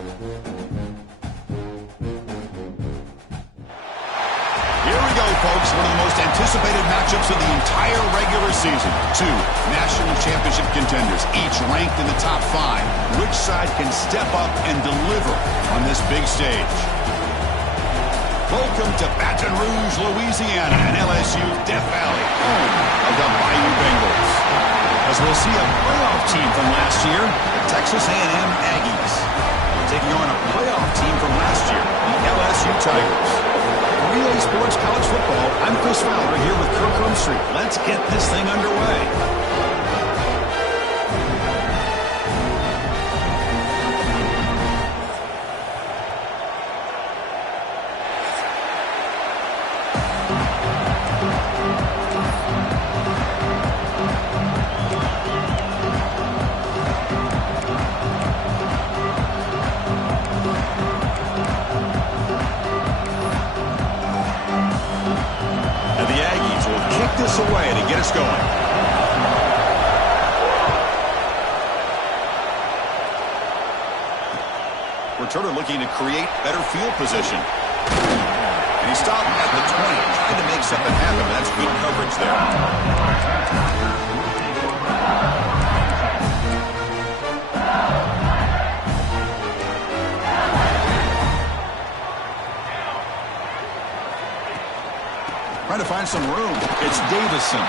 Here we go, folks. One of the most anticipated matchups of the entire regular season. Two national championship contenders, each ranked in the top 5. Which side can step up and deliver on this big stage? Welcome to Baton Rouge, Louisiana, and LSU's Death Valley, home of the Bayou Bengals. As we'll see a playoff team from last year, the Texas A&M Aggies, taking on a playoff team from last year, the LSU Tigers. Relay Sports College Football, I'm Chris Fowler here with Kirk Humstreet. Let's get this thing underway. This away to get us going. Returner looking to create better field position. And he stopped at the 20, trying to make something happen. That's good coverage there. Trying to find some room. It's Davison.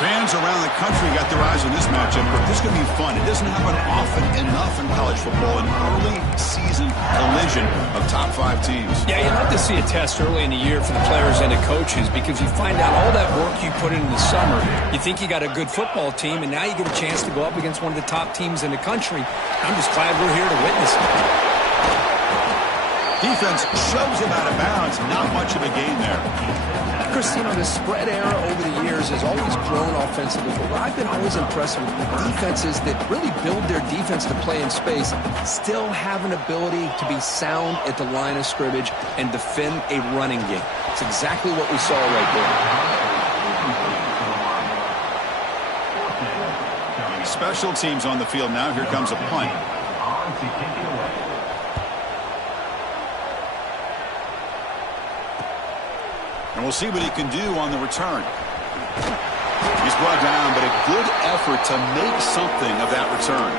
Fans around the country got their eyes on this matchup, but this is going to be fun. It doesn't happen often enough in college football, an early season collision of top 5 teams. Yeah, you'd like to see a test early in the year for the players and the coaches because you find out all that work you put in the summer. You think you got a good football team, and now you get a chance to go up against one of the top teams in the country. I'm just glad we're here to witness it. Defense shoves him out of bounds. Not much of a gain there. Chris, the spread era over the years has always grown offensively, but what I've been always impressed with the defenses that really build their defense to play in space still have an ability to be sound at the line of scrimmage and defend a running game. It's exactly what we saw right there. Special teams on the field now. Here comes a punt. And we'll see what he can do on the return. He's brought down, but a good effort to make something of that return.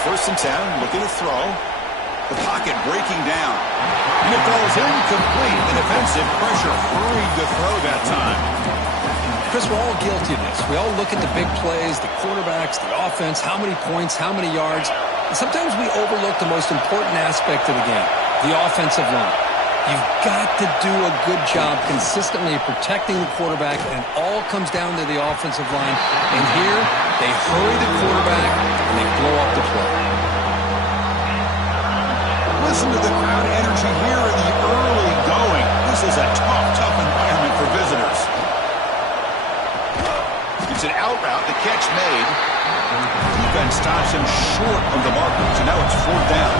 First and 10, looking to throw. The pocket breaking down. And it falls incomplete. The defensive pressure hurried to throw that time. Chris, we're all guilty of this. We all look at the big plays, the quarterbacks, the offense, how many points, how many yards. And sometimes we overlook the most important aspect of the game, the offensive line. You've got to do a good job consistently protecting the quarterback, and it all comes down to the offensive line. And here, they hurry the quarterback, and they blow up the play. Listen to the crowd energy here in the early going. This is a tough environment for visitors. It's an out route, the catch made. Defense stops him short of the marker, so now it's 4th down.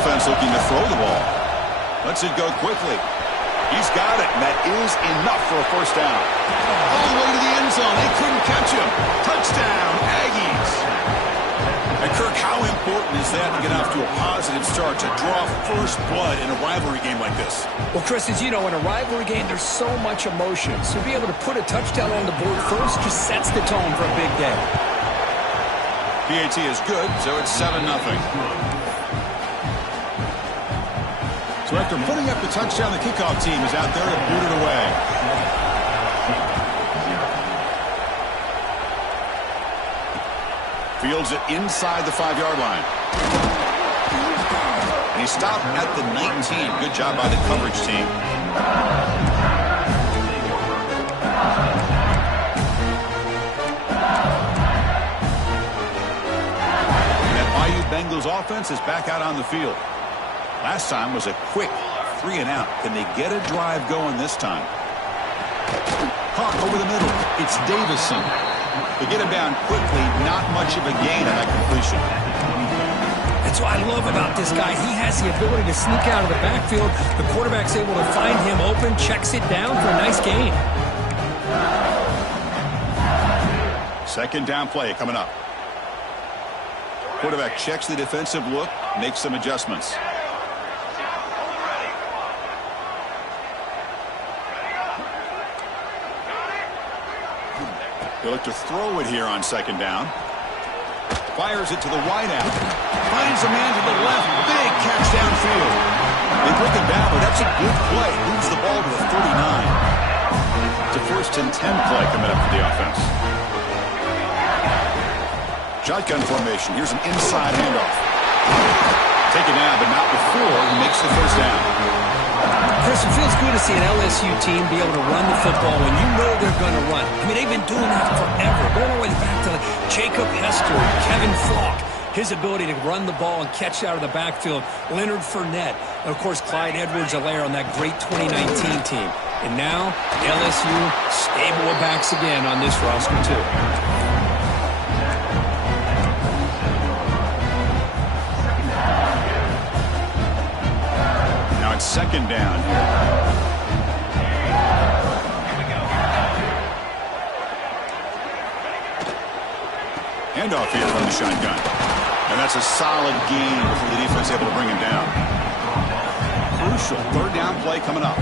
Offense looking to throw the ball. Lets it go quickly. He's got it, and that is enough for a 1st down. All the way to the end zone. They couldn't catch him. Touchdown, Aggies. And Kirk, how important is that to get off to a positive start, to draw first blood in a rivalry game like this? Well, Chris, as you know, in a rivalry game, there's so much emotion. So to be able to put a touchdown on the board first just sets the tone for a big day. PAT is good, so it's 7-0. So after putting up the touchdown, the kickoff team is out there to boot it away. Fields it inside the 5-yard line. And he stopped at the 19. Good job by the coverage team. And that Bayou Bengals offense is back out on the field. Last time was a quick 3-and-out. Can they get a drive going this time? Caught over the middle. It's Davison. They get him down quickly. Not much of a gain on that completion. That's what I love about this guy. He has the ability to sneak out of the backfield. The quarterback's able to find him open, checks it down for a nice gain. Second down play coming up. Quarterback checks the defensive look, makes some adjustments. They look to throw it here on second down. Fires it to the wideout. Finds a man to the left. Big catch downfield. They break it down, but that's a good play. Moves the ball to the 39. It's a 1st and 10 play coming up for the offense. Shotgun formation. Here's an inside handoff. Taken down, but not before he makes the first down. Chris, it feels good to see an LSU team be able to run the football when you know they're going to run. I mean, they've been doing that forever, going all the way back to Jacob Hester, Kevin Falk, his ability to run the ball and catch out of the backfield, Leonard Fournette, and, of course, Clyde Edwards-Helaire on that great 2019 team. And now, LSU stable of backs again on this roster, too. Second down here. Handoff here from the shotgun. And that's a solid gain before the defense able to bring him down. Crucial 3rd down play coming up.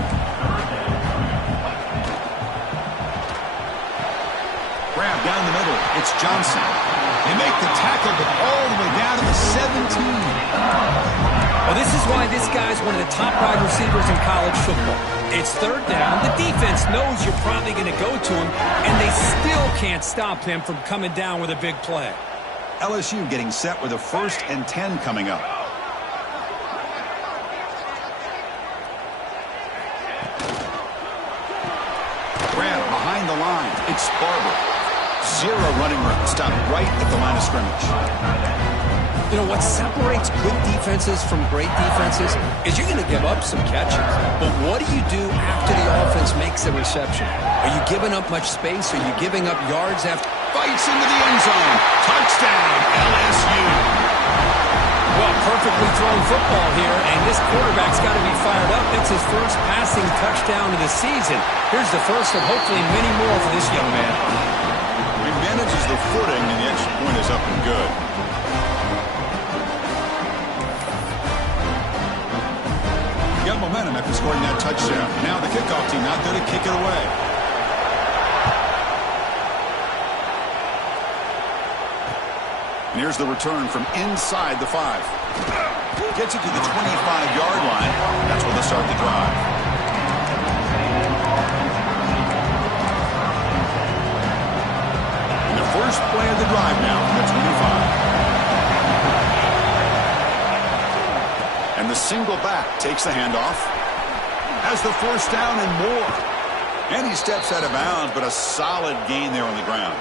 Grab down the middle. It's Johnson. They make the tackle, but all the way down to the 17. Well, this is why this guy's one of the top wide receivers in college football. It's 3rd down. The defense knows you're probably going to go to him, and they still can't stop him from coming down with a big play. LSU getting set with a 1st and 10 coming up. Grab behind the line. It's Barber. 0 running room. Stopped right at the line of scrimmage. You know, what separates good defenses from great defenses is you're going to give up some catches. But what do you do after the offense makes the reception? Are you giving up much space? Are you giving up yards after? Fights into the end zone. Touchdown, LSU. Well, perfectly thrown football here, and this quarterback's got to be fired up. It's his first passing touchdown of the season. Here's the first of hopefully many more for this young man. He manages the footing, and the extra point is up and good. Got momentum after scoring that touchdown. Now the kickoff team out there to kick it away. And here's the return from inside the 5. Gets it to the 25-yard line. That's where they'll start the drive. And the first play of the drive now from the 25. And the single back takes the handoff. Has the first down and more. And he steps out of bounds, but a solid gain there on the ground.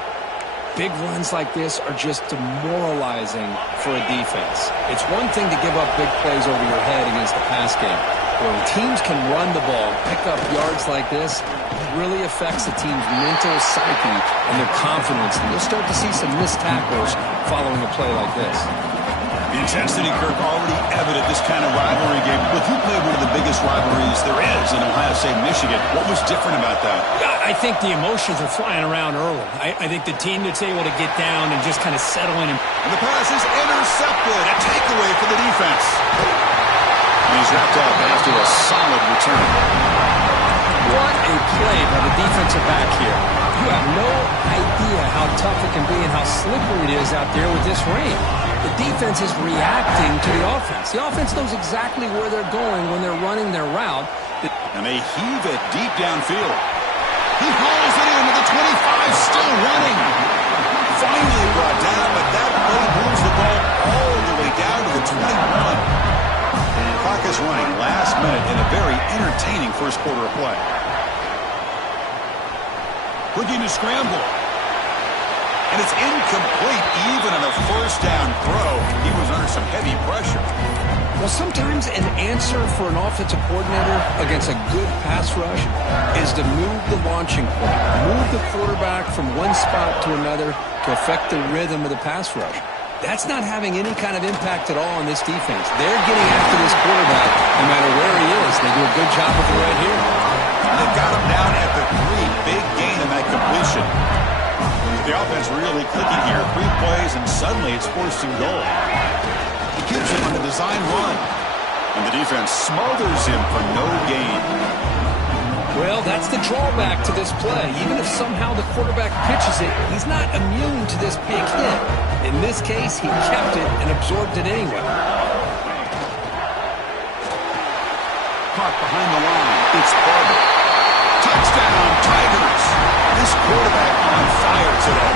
Big runs like this are just demoralizing for a defense. It's one thing to give up big plays over your head against the pass game. When teams can run the ball, pick up yards like this, it really affects the team's mental psyche and their confidence. And you'll start to see some missed tackles following a play like this. The intensity, Kirk, already evident this kind of rivalry game. Look, you played one of the biggest rivalries there is in Ohio State, Michigan. What was different about that? I think the emotions are flying around early. I think the team that's able to get down and just kind of settle in. And the pass is intercepted. A takeaway for the defense. And he's wrapped up after a solid return. What a play by the defensive back here. You have no idea how tough it can be and how slippery it is out there with this rain. The defense is reacting to the offense. The offense knows exactly where they're going when they're running their route. And they heave it deep downfield. He hauls it in to the 25, still running. Finally brought down, but that play moves the ball all the way down to the 21. Clock is running last minute in a very entertaining first quarter of play. Looking to scramble. And it's incomplete even on a first down throw. He was under some heavy pressure. Well, sometimes an answer for an offensive coordinator against a good pass rush is to move the launching point, move the quarterback from one spot to another to affect the rhythm of the pass rush. That's not having any kind of impact at all on this defense. They're getting after this quarterback no matter where he is. They do a good job of it right here. They've got him down at the 3. Big gain in that completion. The offense really clicking here. 3 plays, and suddenly it's 4th and goal. He keeps him on the design run. And the defense smothers him for no gain. Well, that's the drawback to this play. Even if somehow the quarterback pitches it, he's not immune to this big hit. In this case, he kept it and absorbed it anyway. Caught behind the line. It's Barber. Touchdown, Tigers. This quarterback on fire today.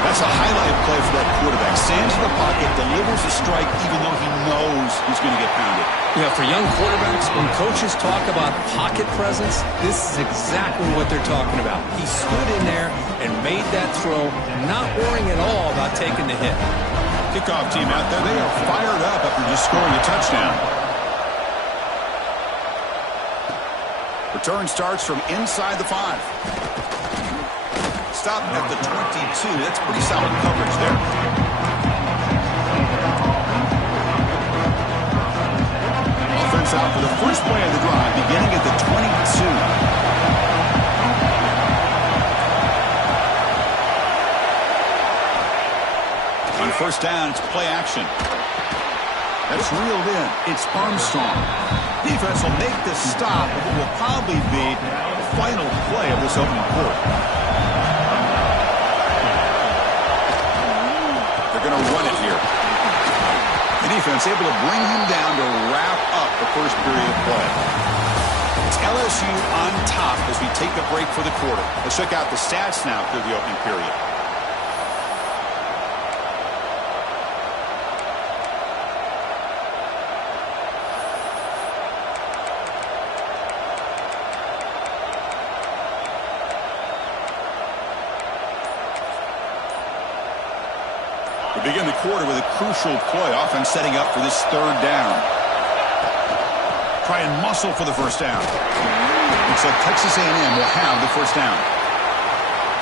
That's a highlight play for that quarterback. Stands in the pocket, delivers a strike even though he knows he's going to get pounded. Yeah, for young quarterbacks, when coaches talk about pocket presence, this is exactly what they're talking about. He stood in there and made that throw, not worrying at all about taking the hit. Kickoff team out there, they are fired up after just scoring a touchdown. Return starts from inside the 5. Stopped at the 22. That's pretty solid coverage there. Offense out for the first play of the drive, beginning at the 22. On first down, it's play action. That's reeled in. It's Armstrong. Defense will make the stop of what will probably be the final play of this opening quarter. They're going to run it here. The defense able to bring him down to wrap up the first period of play. It's LSU on top as we take a break for the quarter. Let's check out the stats now through the opening period. We begin the quarter with a crucial play. Offense setting up for this 3rd down. Try and muscle for the first down. Looks like Texas A&M will have the first down.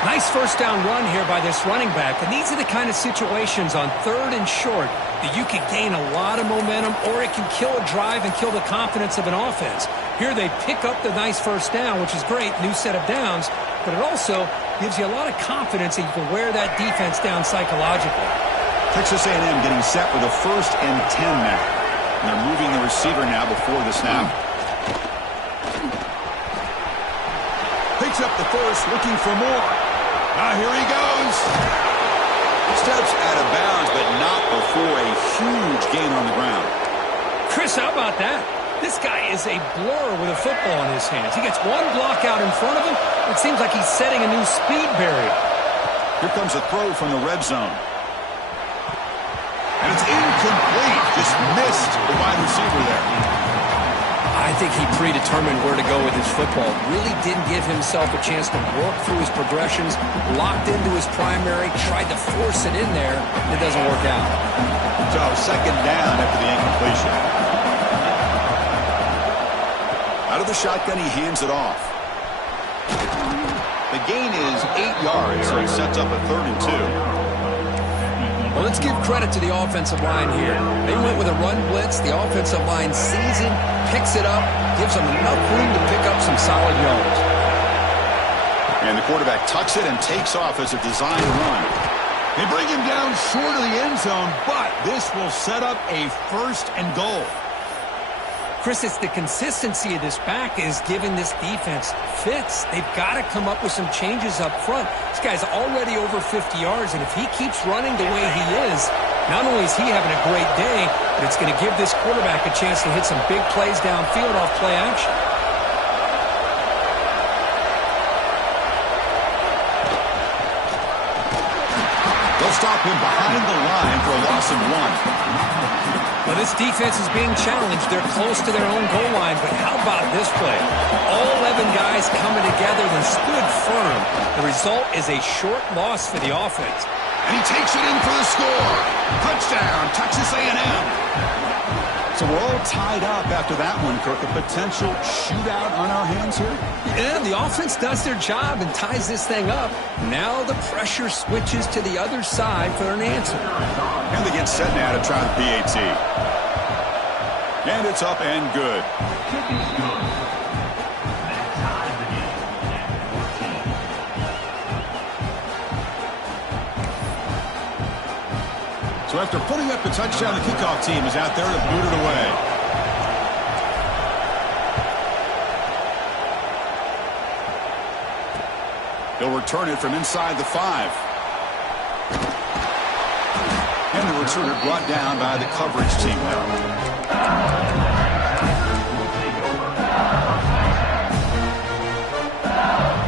Nice first down run here by this running back. And these are the kind of situations on 3rd and short that you can gain a lot of momentum, or it can kill a drive and kill the confidence of an offense. Here they pick up the nice first down, which is great, new set of downs, but it also gives you a lot of confidence that you can wear that defense down psychologically. Texas A&M getting set for the 1st and 10 now. And they're moving the receiver now before the snap. Picks up the first, looking for more. Here he goes. Steps out of bounds, but not before a huge gain on the ground. Chris, how about that? This guy is a blur with a football in his hands. He gets one block out in front of him. It seems like he's setting a new speed barrier. Here comes a throw from the red zone. And it's incomplete. Just missed the wide receiver there. I think he predetermined where to go with his football. Really didn't give himself a chance to work through his progressions. Locked into his primary. Tried to force it in there. It doesn't work out. So 2nd down after the incompletion. Out of the shotgun, he hands it off. The gain is 8 yards, so it sets up a 3rd and 2. Well, let's give credit to the offensive line here. They went with a run blitz. The offensive line sees it, picks it up, gives them enough room to pick up some solid yards. And the quarterback tucks it and takes off as a designed run. They bring him down short of the end zone, but this will set up a 1st and goal. Chris, it's the consistency of this back is giving this defense fits. They've got to come up with some changes up front. This guy's already over 50 yards, and if he keeps running the way he is, not only is he having a great day, but it's going to give this quarterback a chance to hit some big plays downfield off play action. They'll stop him behind the line for a loss of 1. Well, this defense is being challenged. They're close to their own goal line, but how about this play? All 11 guys coming together and stood firm. The result is a short loss for the offense. And he takes it in for the score. Touchdown, Texas A&M. So we're all tied up after that one, Kirk. A potential shootout on our hands here? Yeah, the offense does their job and ties this thing up. Now the pressure switches to the other side for an answer. And they get set now to try the PAT. And it's up and good. So after putting up the touchdown, the kickoff team is out there to boot it away. He'll return it from inside the 5. And the returner brought down by the coverage team now.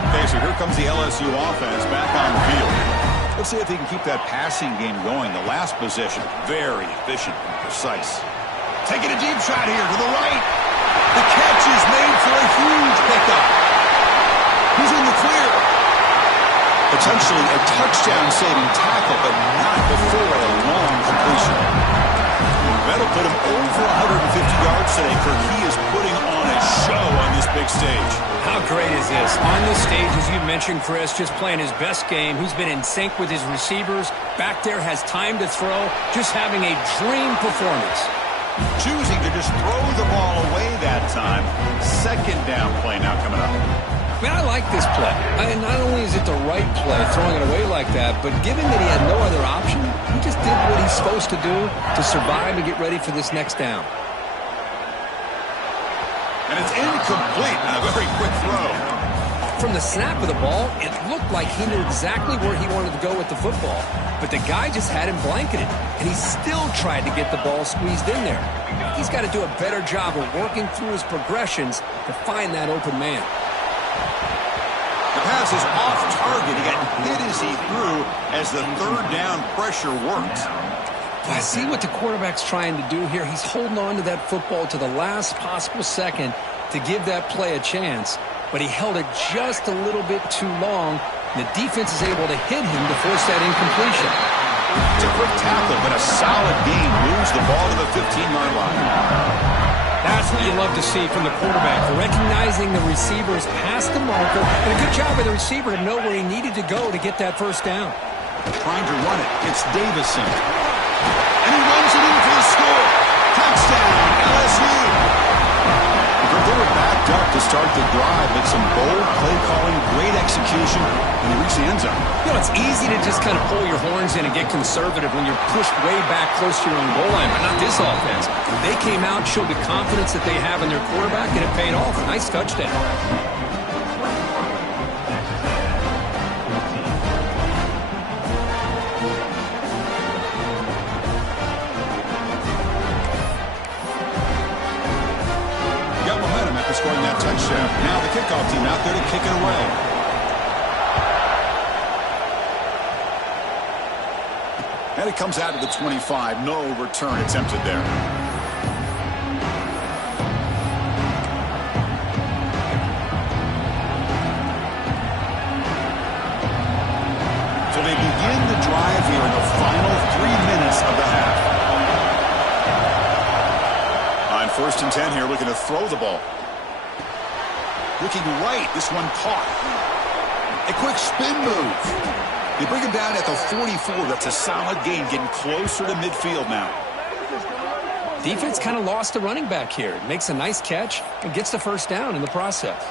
Okay, so here comes the LSU offense back on the field. Let's see if he can keep that passing game going. The last possession, very efficient and precise. Taking a deep shot here to the right. The catch is made for a huge pickup. He's in the clear. Potentially a touchdown-saving tackle, but not before a long completion. That'll put him over 150 yards today, Kirk. He is putting on a show on this big stage. How great is this? On this stage, as you mentioned, Chris, just playing his best game. He's been in sync with his receivers. Back there, has time to throw. Just having a dream performance. Choosing to just throw the ball away that time. Second down play now coming up. Man, I like this play. Not only is it the right play, throwing it away like that, but given that he had no other option, he just did what he's supposed to do to survive and get ready for this next down. And it's incomplete and a very quick throw. From the snap of the ball, it looked like he knew exactly where he wanted to go with the football. But the guy just had him blanketed, and he still tried to get the ball squeezed in there. He's got to do a better job of working through his progressions to find that open man. The pass is off target. He got hit as he threw as the third down pressure worked. I see what the quarterback's trying to do here. He's holding on to that football to the last possible second to give that play a chance. But he held it just a little bit too long. The defense is able to hit him to force that incompletion. Different tackle, but a solid game. Moves the ball to the 15-yard line. That's what you love to see from the quarterback. Recognizing the receiver's past the marker, and a good job by the receiver to know where he needed to go to get that first down. Trying to run it. It's Davison. And he runs it in for the score. Touchdown, LSU. They were backed up to start the drive, but some bold play calling, great execution, and they reached the end zone. You know, it's easy to just kind of pull your horns in and get conservative when you're pushed way back close to your own goal line, but not this offense. They came out, showed the confidence that they have in their quarterback, and it paid off. A nice touchdown. Scoring that touchdown. Now the kickoff team out there to kick it away. And it comes out to the 25. No return attempted there. So they begin the drive here in the final 3 minutes of the half. On 1st and 10 here, looking to throw the ball. Looking right, this one caught. A quick spin move. They bring him down at the 44. That's a solid gain, getting closer to midfield now. Defense kind of lost the running back here. Makes a nice catch and gets the first down in the process.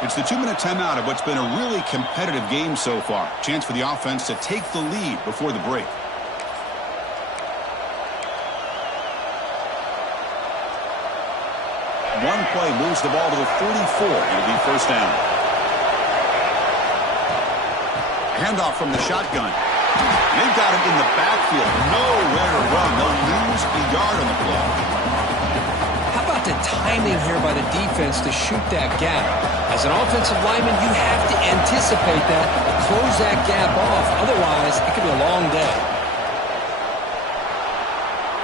It's the 2-minute timeout of what's been a really competitive game so far. Chance for the offense to take the lead before the break. One play moves the ball to the 44. It'll be first down. Handoff from the shotgun. They've got him in the backfield. Nowhere to run. They'll lose a yard on the play. How about the timing here by the defense to shoot that gap? As an offensive lineman, you have to anticipate that, close that gap off. Otherwise, it could be a long day.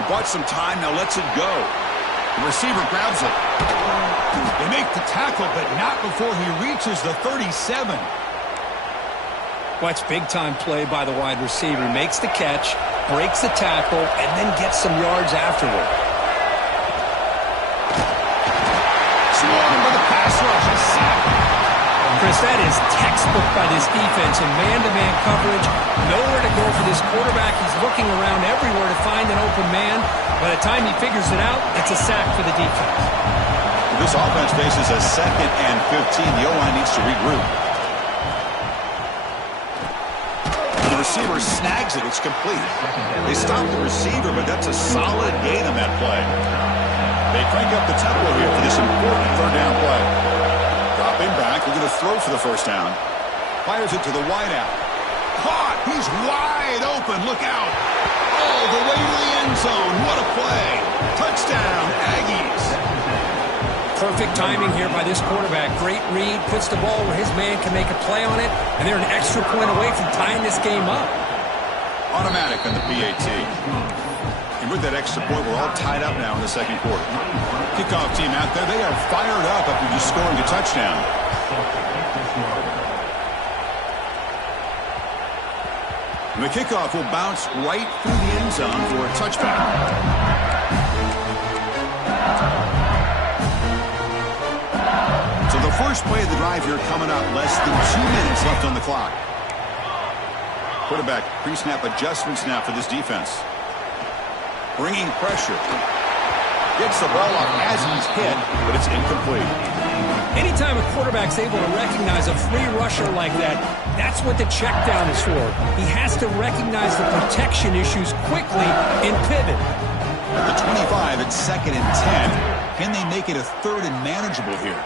Bought some time, now lets it go. The receiver grabs it. They make the tackle, but not before he reaches the 37. Watch big-time play by the wide receiver. Makes the catch, breaks the tackle, and then gets some yards afterward. Swarmed by the pass rush. A sack. Chris, that is textbook by this defense in man-to-man coverage. Nowhere to go for this quarterback. He's looking around everywhere to find an open man. By the time he figures it out, it's a sack for the defense. This offense faces a 2nd and 15. The O-line needs to regroup. The receiver snags it. It's complete. They stop the receiver, but that's a solid gain on that play. They crank up the tempo here for this important 3rd down play. Dropping back, looking to throw for the 1st down. Fires it to the wideout. Caught! He's wide open. Look out! All the way to the end zone. What a play! Touchdown, Aggies! Perfect timing here by this quarterback. Great read, puts the ball where his man can make a play on it, and they're an extra point away from tying this game up. Automatic on the PAT. And with that extra point, we're all tied up now in the 2nd quarter. Kickoff team out there, they are fired up after just scoring a touchdown. And the kickoff will bounce right through the end zone for a touchback. So the first play of the drive here coming up, less than 2 minutes left on the clock. Quarterback pre-snap adjustments now for this defense. Bringing pressure. Gets the ball off as he's hit, but it's incomplete. Anytime a quarterback's able to recognize a free rusher like that, that's what the check down is for. He has to recognize the protection issues quickly and pivot. At the 25, it's 2nd and 10. Can they make it a 3rd and manageable here?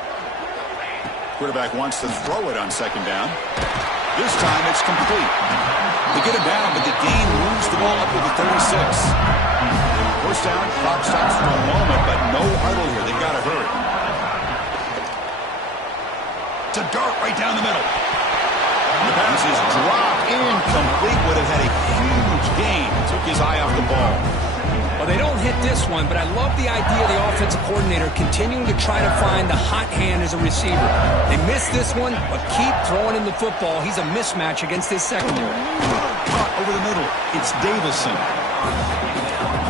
Quarterback wants to throw it on 2nd down. This time it's complete. They get it down, but the gain moves the ball up to the 36. 1st down, clock stops for a moment, but no huddle here. They've got to hurry. It's a dart right down the middle. The pass is dropped incomplete. Would have had a huge gain. Took his eye off the ball. Well, they don't hit this one, but I love the idea of the offensive coordinator continuing to try to find the hot hand as a receiver. They missed this one, but keep throwing in the football. He's a mismatch against his secondary. Caught over the middle. It's Davison.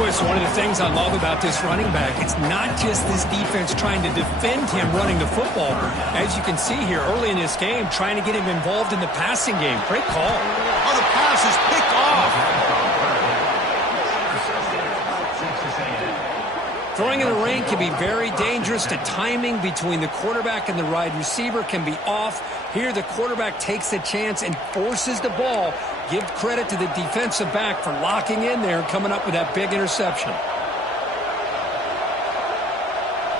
Chris, one of the things I love about this running back, it's not just this defense trying to defend him running the football. As you can see here early in this game, trying to get him involved in the passing game. Great call. Oh, the pass is picked off. Throwing in the rain can be very dangerous. The timing between the quarterback and the wide receiver can be off. Here, the quarterback takes a chance and forces the ball. Give credit to the defensive back for locking in there and coming up with that big interception.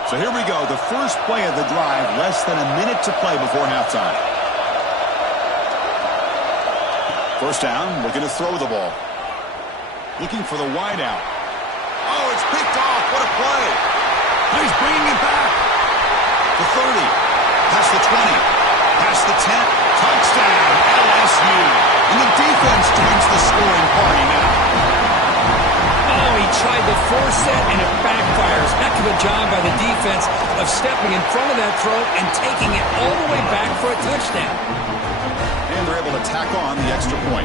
So here we go. The first play of the drive, less than a minute to play before halftime. 1st down, looking to throw the ball. Looking for the wideout. Oh, it's picked off. What a play. He's bringing it back. The 30. Past the 20. Past the 10. Touchdown, LSU. And the defense joins the scoring party now. Oh, he tried to force it, and it backfires. Heck of a job by the defense of stepping in front of that throw and taking it all the way back for a touchdown. And they're able to tack on the extra point.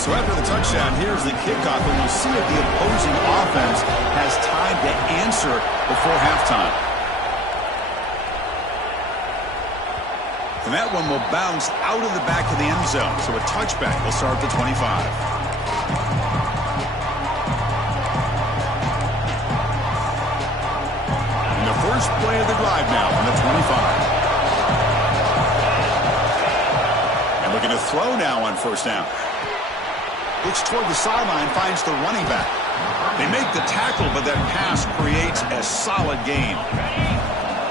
So after the touchdown, here's the kickoff, and we'll see if the opposing offense has time to answer before halftime. And that one will bounce out of the back of the end zone, so a touchback will start at the 25. And the first play of the drive now on the 25. And looking to throw now on 1st down. Looks toward the sideline, finds the running back. They make the tackle, but that pass creates a solid gain.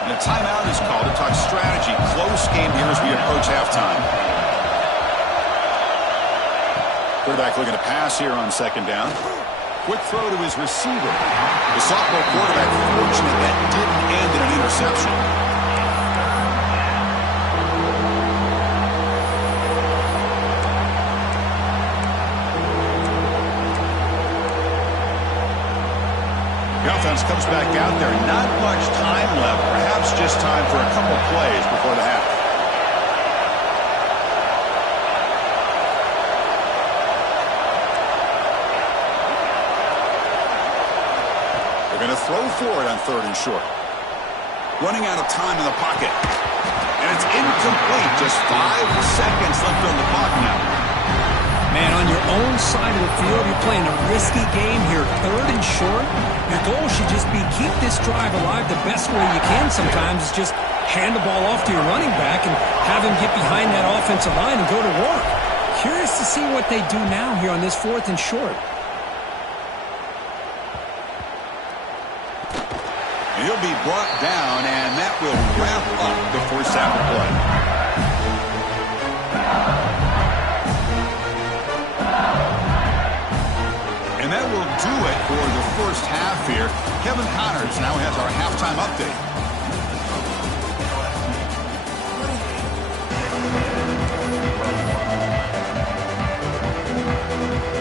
And a timeout is called to talk strategy. Close game here as we approach halftime. Quarterback looking to pass here on 2nd down. Quick throw to his receiver. The sophomore quarterback fortunate that didn't end in an interception. offense comes back out there. Not much time left. Perhaps just time for a couple plays before the half. They're going to throw for it on 3rd and short. Running out of time in the pocket. And it's incomplete. Just 5 seconds left on the clock now. Man, on your own side of the field, you're playing a risky game here. 3rd and short. Your goal should just be keep this drive alive the best way you can sometimes is just hand the ball off to your running back and have him get behind that offensive line and go to work. Curious to see what they do now here on this 4th and short. He'll be brought down, and that will wrap up the first half of play. And that will do it for the first half here. Kevin Connors now has our halftime update.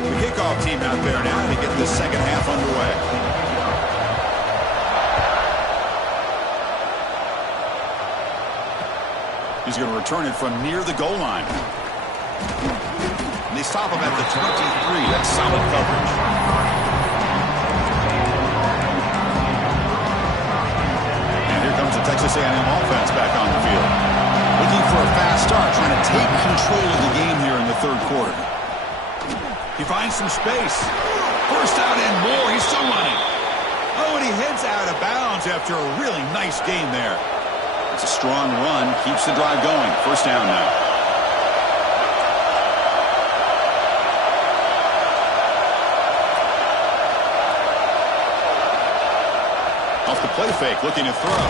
The kickoff team out there now to get the second half underway. He's going to return it from near the goal line. And they stop him at the 23. That's solid coverage. And here comes the Texas A&M offense back on the field. Looking for a fast start, trying to take control of the game here in the 3rd quarter. He finds some space. First down and more. He's still running. Oh, and he heads out of bounds after a really nice game there. It's a strong run, keeps the drive going. First down now. Off the play fake, looking to throw.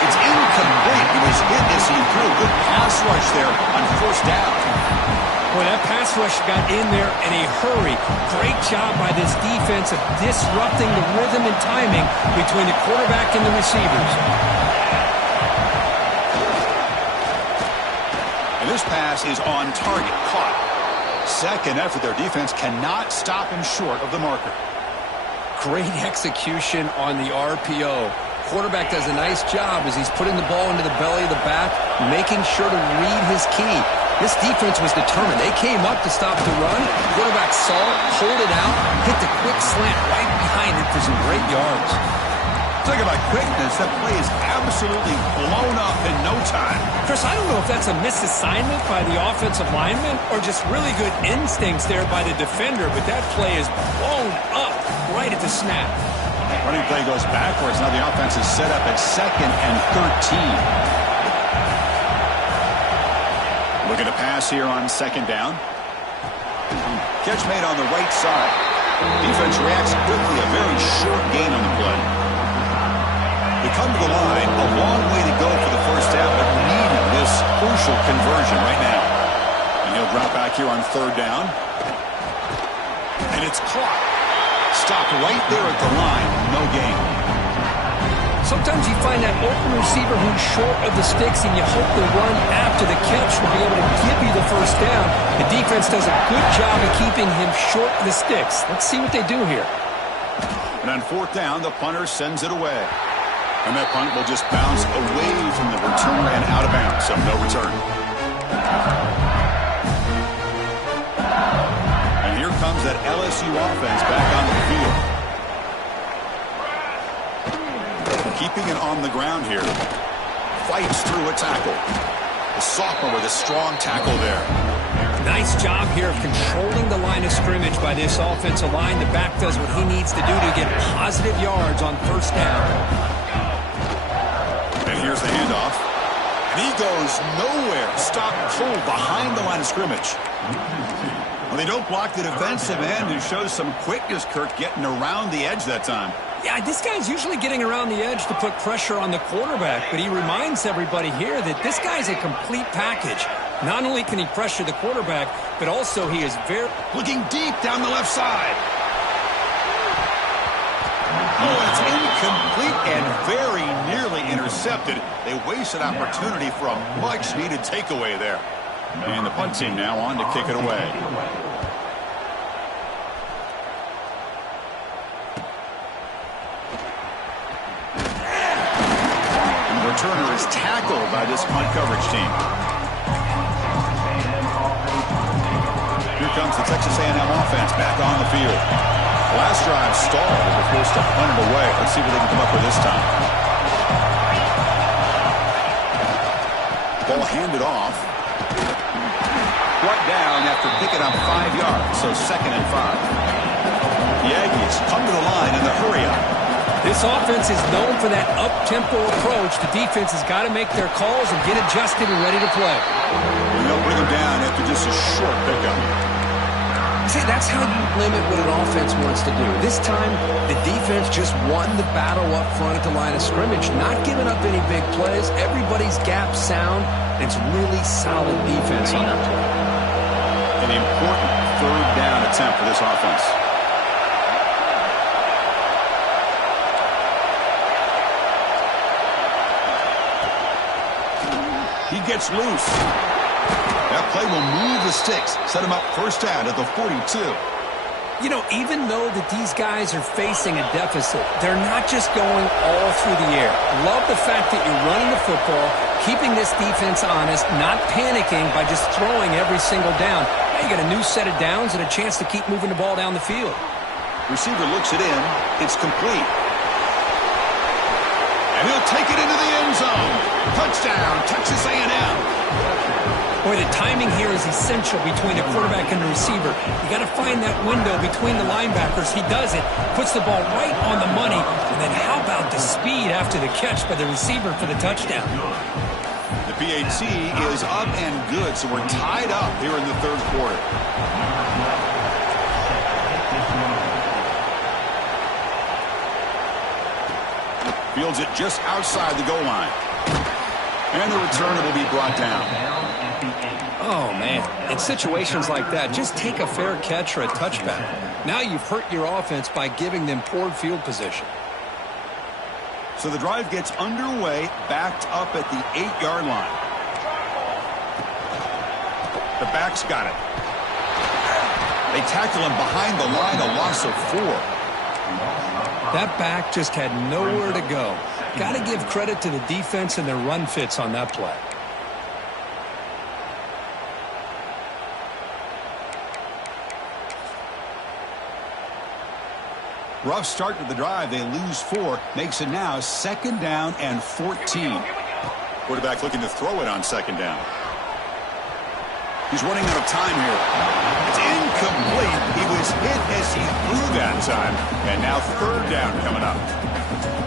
It's incomplete. He was hit as he threw. Good pass rush there on first down. Boy, that pass rush got in there in a hurry. Great job by this defense of disrupting the rhythm and timing between the quarterback and the receivers. This pass is on target, caught. Second effort, their defense cannot stop him short of the marker. Great execution on the RPO. Quarterback does a nice job as he's putting the ball into the belly of the back, making sure to read his key. This defense was determined. They came up to stop the run. Quarterback saw it, pulled it out, hit the quick slant right behind it for some great yards. Talk about quickness. That play is absolutely blown up in no time. Chris, I don't know if that's a misassignment by the offensive lineman or just really good instincts there by the defender, but that play is blown up right at the snap. Running play goes backwards. Now the offense is set up at 2nd and 13. Look at a pass here on 2nd down. Catch made on the right side. Defense reacts quickly. A very short gain on the play. They come to the line, a long way to go for the first down, but needing this crucial conversion right now. And he'll drop back here on 3rd down. And it's caught. Stopped right there at the line. No gain. Sometimes you find that open receiver who's short of the sticks, and you hope the run after the catch will be able to give you the first down. The defense does a good job of keeping him short of the sticks. Let's see what they do here. And on 4th down, the punter sends it away. And that punt will just bounce away from the returner and out of bounds, so no return. And here comes that LSU offense back on the field. Keeping it on the ground here. Fights through a tackle. The sophomore with a strong tackle there. Nice job here of controlling the line of scrimmage by this offensive line. The back does what he needs to do to get positive yards on first down. Here's the handoff. And he goes nowhere. Stop pull behind the line of scrimmage. Well, they don't block the defensive end, who shows some quickness, Kirk, getting around the edge that time. Yeah, this guy's usually getting around the edge to put pressure on the quarterback, but he reminds everybody here that this guy's a complete package. Not only can he pressure the quarterback, but also he is very... Looking deep down the left side. Oh, it's incomplete and very nearly intercepted. They wasted opportunity for a much-needed takeaway there. And the punt team now on to kick it away. returner is tackled by this punt coverage team. Here comes the Texas A&M offense back on the field. Last drive stalled. They were forced to punt it away. Let's see what they can come up with this time. Ball handed off. Brought down after picking up 5 yards, so 2nd and 5. The Aggies come to the line in the hurry-up. This offense is known for that up-tempo approach. The defense has got to make their calls and get adjusted and ready to play. And they'll bring them down after just a short pickup. See, that's how you limit what an offense wants to do. This time, the defense just won the battle up front at the line of scrimmage, not giving up any big plays. Everybody's gap sound, and it's really solid defense on that play. An important 3rd down attempt for this offense. He gets loose. That play will move the sticks, set him up 1st down at the 42. You know, even though that these guys are facing a deficit, they're not just going all through the air. Love the fact that you're running the football, keeping this defense honest, not panicking by just throwing every single down. Now you got a new set of downs and a chance to keep moving the ball down the field. Receiver looks it in. It's complete. And he'll take it into the end zone. Touchdown, Texas A&M. Boy, the timing here is essential between the quarterback and the receiver. You got to find that window between the linebackers. He does it, puts the ball right on the money, and then how about the speed after the catch by the receiver for the touchdown? The PAT is up and good, so we're tied up here in the 3rd quarter. Fields it just outside the goal line. And the returner will be brought down. Oh, man. In situations like that, just take a fair catch or a touchback. Now you've hurt your offense by giving them poor field position. So the drive gets underway, backed up at the 8-yard line. The backs got it. They tackle him behind the line, a loss of 4. That back just had nowhere to go. Got to give credit to the defense and their run fits on that play. Rough start to the drive. They lose 4. Makes it now 2nd down and 14. Quarterback looking to throw it on 2nd down. He's running out of time here. It's incomplete. He was hit as he threw that time. And now 3rd down coming up.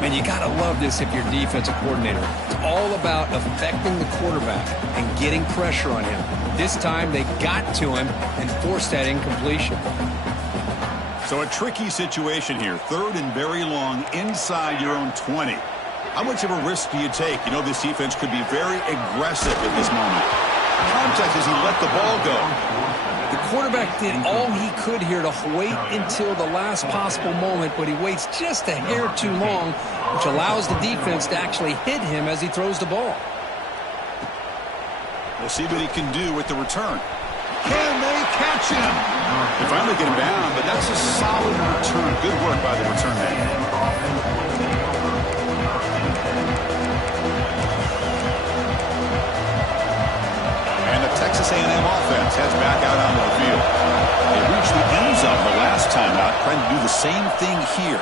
Man, you got to love this if you're defensive coordinator. It's all about affecting the quarterback and getting pressure on him. This time they got to him and forced that incompletion. So a tricky situation here. 3rd and very long inside your own 20. How much of a risk do you take? You know this defense could be very aggressive at this moment. Contact as he let the ball go. The quarterback did all he could here to wait until the last possible moment, but he waits just a hair too long, which allows the defense to actually hit him as he throws the ball. We'll see what he can do with the return. Can they catch him? They finally get him down, but that's a solid return. Good work by the return man. Texas A&M offense heads back out onto the field. They reached the end zone the last time out, trying to do the same thing here.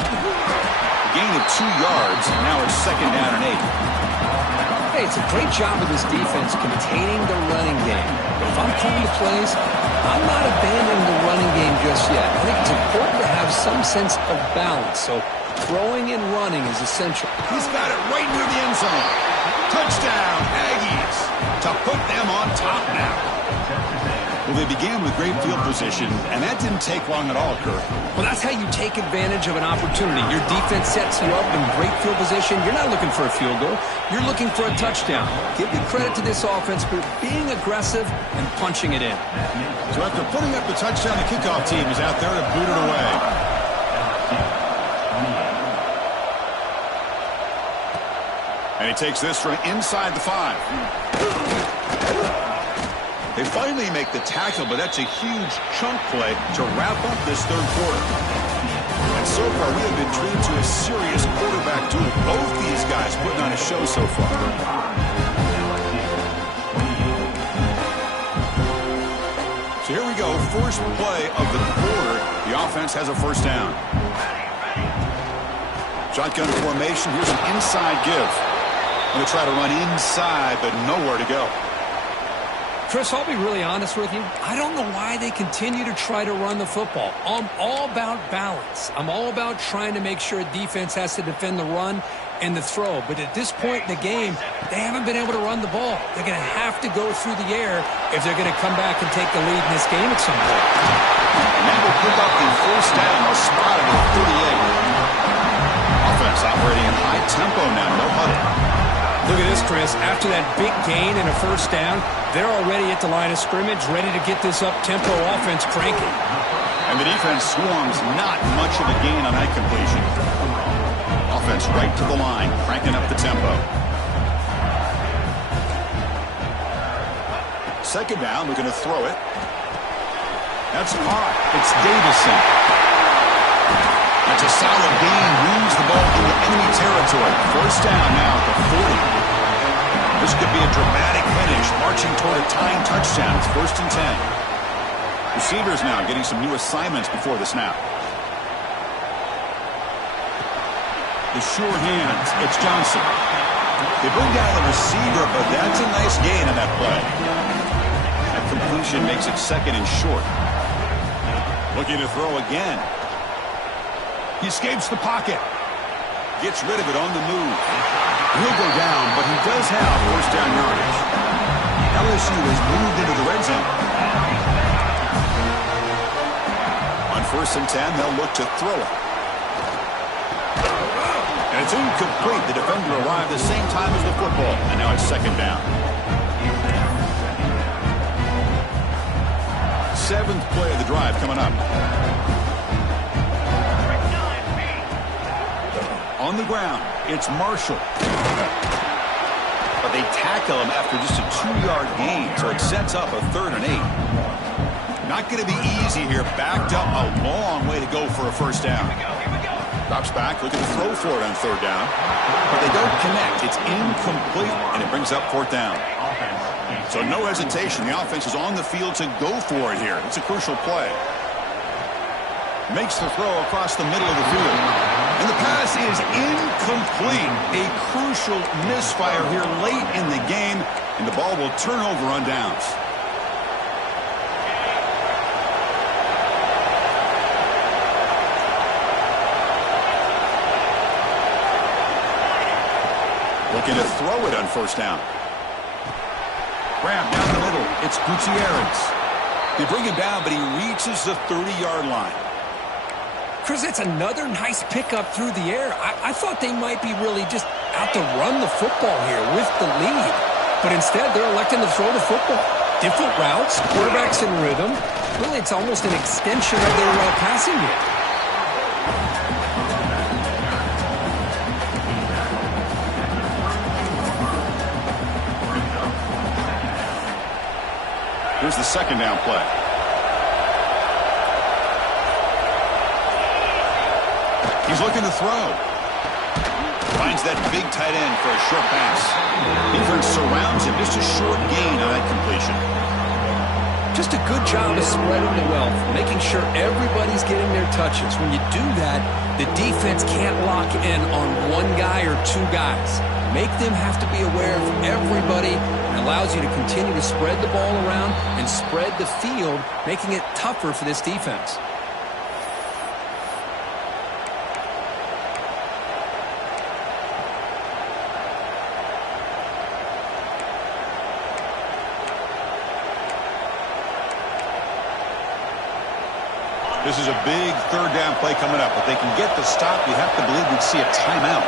A gain of 2 yards, and now it's 2nd down and 8. Hey, it's a great job of this defense containing the running game. But if I'm calling the plays, I'm not abandoning the running game just yet. I think it's important to have some sense of balance. So throwing and running is essential. He's got it right near the end zone. Touchdown, Aggies, to put them on top now. Well, they began with great field position, and that didn't take long at all, Kurt. Well, that's how you take advantage of an opportunity. Your defense sets you up in great field position. You're not looking for a field goal. You're looking for a touchdown. Give the credit to this offense for being aggressive and punching it in. So after putting up the touchdown, the kickoff team is out there to boot it away. And he takes this from inside the 5. They finally make the tackle, but that's a huge chunk play to wrap up this 3rd quarter. And so far, we have been treated to a serious quarterback duel. Both these guys putting on a show so far. So here we go, first play of the quarter. The offense has a first down. Shotgun formation. Here's an inside give. Going to try to run inside, but nowhere to go. Chris, I'll be really honest with you. I don't know why they continue to try to run the football. I'm all about balance. I'm all about trying to make sure defense has to defend the run and the throw. But at this point in the game, they haven't been able to run the ball. They're going to have to go through the air if they're going to come back and take the lead in this game at some point. And that will pick up the first down. They'll spot it at 38. Offense operating in high tempo now. No huddle. Look at this, Chris. After that big gain and a first down, they're already at the line of scrimmage, ready to get this up-tempo offense cranking. And the defense swarms, not much of a gain on that completion. Offense right to the line, cranking up the tempo. Second down, we're going to throw it. That's caught. It's Davison. That's a solid gain. Moves the ball into enemy territory. First down now at the 40. This could be a dramatic finish, marching toward a tying touchdown. It's 1st and 10. Receivers now getting some new assignments before the snap. The sure hands. It's Johnson. They bring down the receiver, but that's a nice gain on that play. That completion makes it 2nd and short. Looking to throw again. He escapes the pocket. Gets rid of it on the move. He'll go down, but he does have first down yardage. LSU has moved into the red zone. On 1st and 10, they'll look to throw it. And it's incomplete. The defender arrived the same time as the football. And now it's 2nd down. 7th play of the drive coming up. On the ground, it's Marshall. But they tackle him after just a 2-yard gain, so it sets up a 3rd and 8. Not going to be easy here. Backed up a long way to go for a first down. Drops back, looking to throw for it on 3rd down. But they don't connect. It's incomplete, and it brings up 4th down. So no hesitation. The offense is on the field to go for it here. It's a crucial play. Makes the throw across the middle of the field. And the pass is incomplete. A crucial misfire here late in the game, and the ball will turn over on downs. Looking to throw it on 1st down. Grab down the middle. It's Gutierrez. They bring him down, but he reaches the 30-yard line. Chris, it's another nice pickup through the air. I thought they might be really just out to run the football here with the lead. But instead, they're electing to throw the football. Different routes, quarterbacks in rhythm. Really, it's almost an extension of their passing game. Here's the 2nd down play. He's looking to throw. Finds that big tight end for a short pass. Defense surrounds him. Just a short gain on that completion. Just a good job of spreading the wealth, making sure everybody's getting their touches. When you do that, the defense can't lock in on one guy or 2 guys. Make them have to be aware of everybody. It allows you to continue to spread the ball around and spread the field, making it tougher for this defense. This is a big 3rd down play coming up. If they can get the stop, you have to believe we'd see a timeout.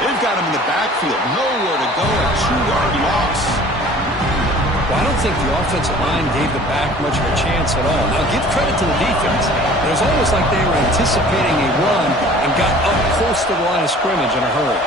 They've got him in the backfield. Nowhere to go. A 2-yard loss. Well, I don't think the offensive line gave the back much of a chance at all. Now, give credit to the defense. It was almost like they were anticipating a run and got up close to the line of scrimmage in a hurry.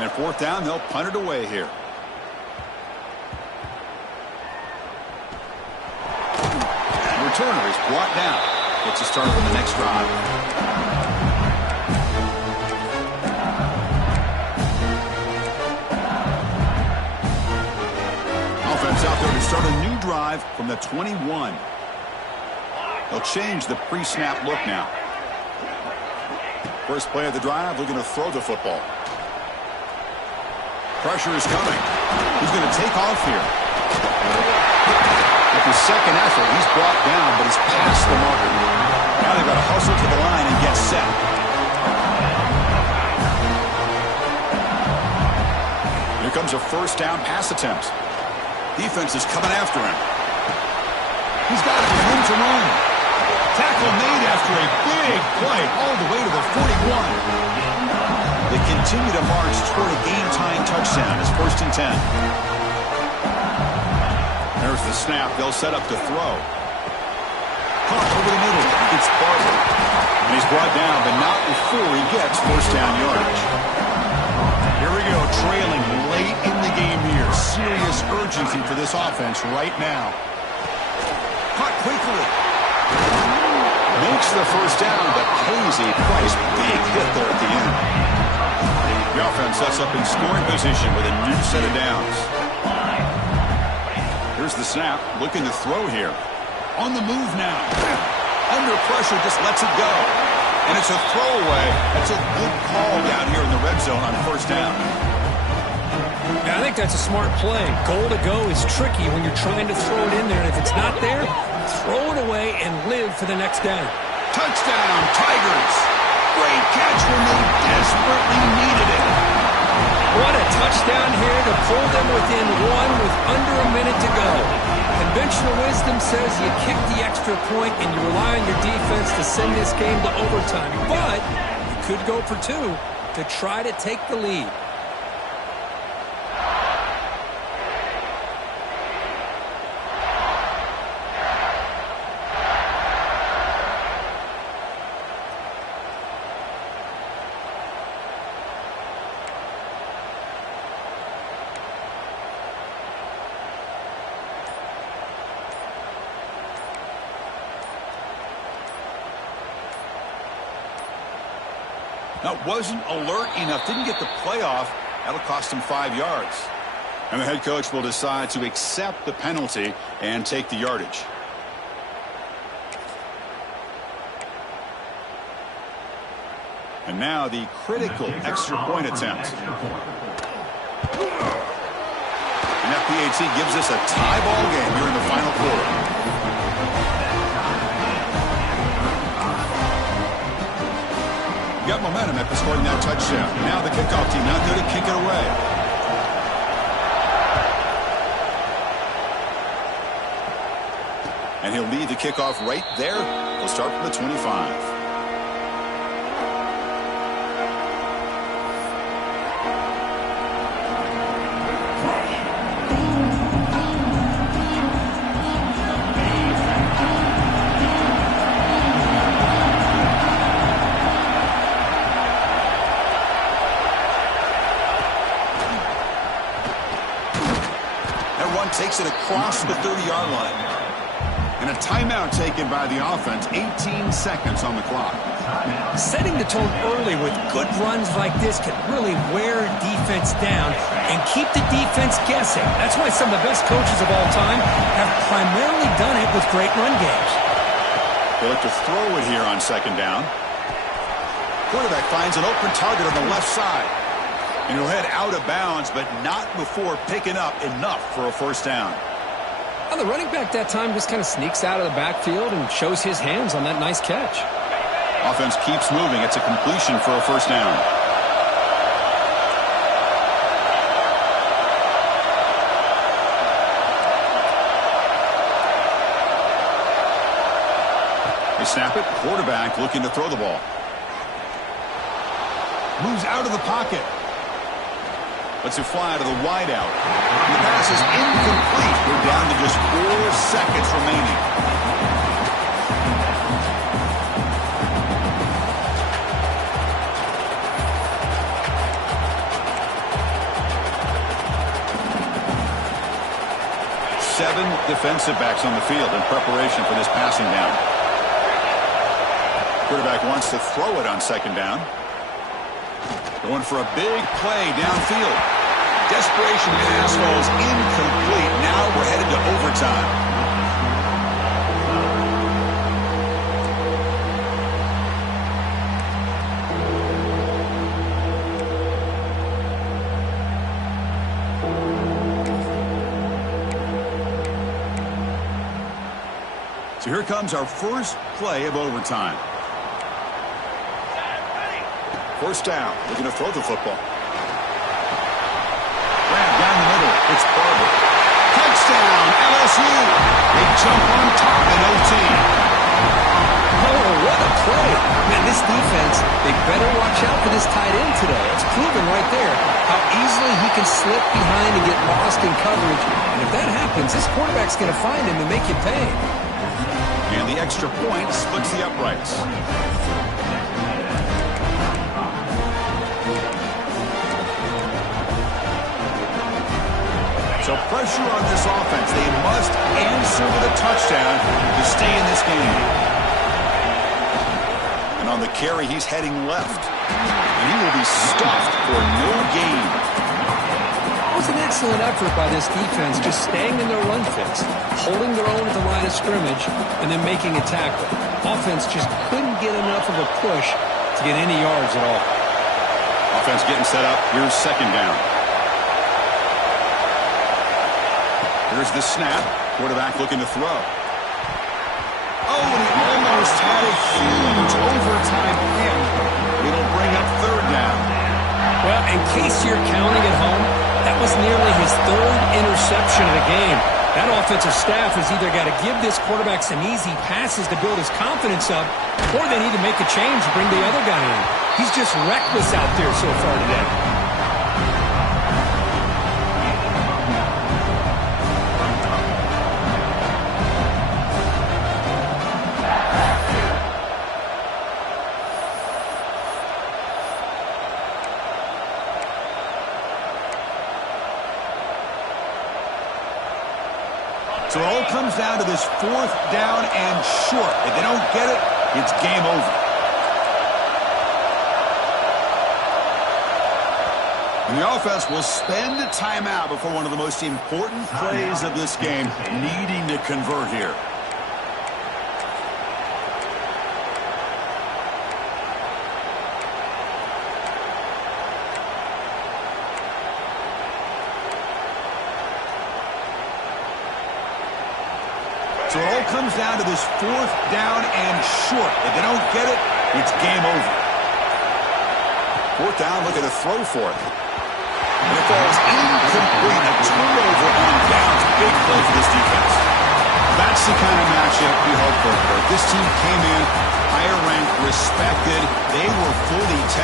And at fourth down, they'll punt it away here. And returner is brought down. Gets a start on the next drive. Offense out there to start a new drive from the 21. They'll change the pre-snap look now. First play of the drive, looking to throw the football. Pressure is coming. He's going to take off here. With his second effort, he's brought down, but he's past the marker. Now they've got to hustle to the line and get set. Here comes a first down pass attempt. Defense is coming after him. He's got room to run. Tackle made after a big play all the way to the 41. They continue to march toward a game-tying touchdown. It's 1st and 10. There's the snap. They'll set up to throw. Caught over the middle. It's Barber. And he's brought down, but not before he gets first down yardage. Here we go, trailing late in the game here. Serious urgency for this offense right now. Caught quickly. Makes the first down, but pays a price. Big hit there at the end. The offense sets up in scoring position with a new set of downs. Here's the snap. Looking to throw here. On the move now. Under pressure, just lets it go. And it's a throwaway. That's a good call down here in the red zone on first down. Yeah, I think that's a smart play. Goal to go is tricky when you're trying to throw it in there. And if it's not there, throw it away and live for the next down. Touchdown, Tigers. Great catch when they desperately needed it. What a touchdown here to pull them within one with under a minute to go. Conventional wisdom says you kick the extra point and you rely on your defense to send this game to overtime. But you could go for two to try to take the lead. Now, wasn't alert enough, didn't get the playoff. That'll cost him 5 yards. And the head coach will decide to accept the penalty and take the yardage. And now the critical extra point attempt. And FPAT gives us a tie ball game here in the final quarter. Got momentum after scoring that touchdown. Now the kickoff team out there to kick it away. And he'll lead the kickoff right there. He'll start from the 25. Takes it across the 30-yard line. And a timeout taken by the offense. 18 seconds on the clock. Setting the tone early with good runs like this can really wear defense down and keep the defense guessing. That's why some of the best coaches of all time have primarily done it with great run games. They look to throw it here on second down. Quarterback finds an open target on the left side. And he'll head out of bounds, but not before picking up enough for a first down. Well, the running back that time just kind of sneaks out of the backfield and shows his hands on that nice catch. Offense keeps moving. It's a completion for a first down. They snap it. Quarterback looking to throw the ball. Moves out of the pocket. Lets it fly to the wideout. The pass is incomplete. We're down to just 4 seconds remaining. defensive backs on the field in preparation for this passing down. Quarterback wants to throw it on second down. Going for a big play downfield. Desperation pass falls incomplete. Now we're headed to overtime. So here comes our first play of overtime. First down, looking to throw the football. Grab down the middle, it's Barber. Touchdown, LSU. They jump on top in OT. Oh, what a play. Man, this defense, they better watch out for this tight end today. It's proven right there how easily he can slip behind and get lost in coverage. And if that happens, this quarterback's going to find him and make you pay. And the extra point splits the uprights. So pressure on this offense. They must answer with a touchdown to stay in this game. And on the carry, he's heading left. And he will be stuffed for no gain. It was an excellent effort by this defense, just staying in their run fits, holding their own at the line of scrimmage, and then making a tackle. Offense just couldn't get enough of a push to get any yards at all. Offense getting set up. Here's second down. Here's the snap. Quarterback looking to throw. Oh, and he almost had a huge overtime hit. It'll bring up third down. Well, in case you're counting at home, that was nearly his third interception of the game. That offensive staff has either got to give this quarterback some easy passes to build his confidence up, or they need to make a change to bring the other guy in. He's just reckless out there so far today. So it all comes down to this fourth down and short. If they don't get it, it's game over. And the offense will spend a timeout before one of the most important plays of this game, needing to convert here. So it all comes down to this fourth down and short. If they don't get it, it's game over. Fourth down, looking to throw for it. And it falls incomplete. A turnover on downs. Big play for this defense. That's the kind of matchup you hope for. This team came in higher ranked, respected. They were fully tested.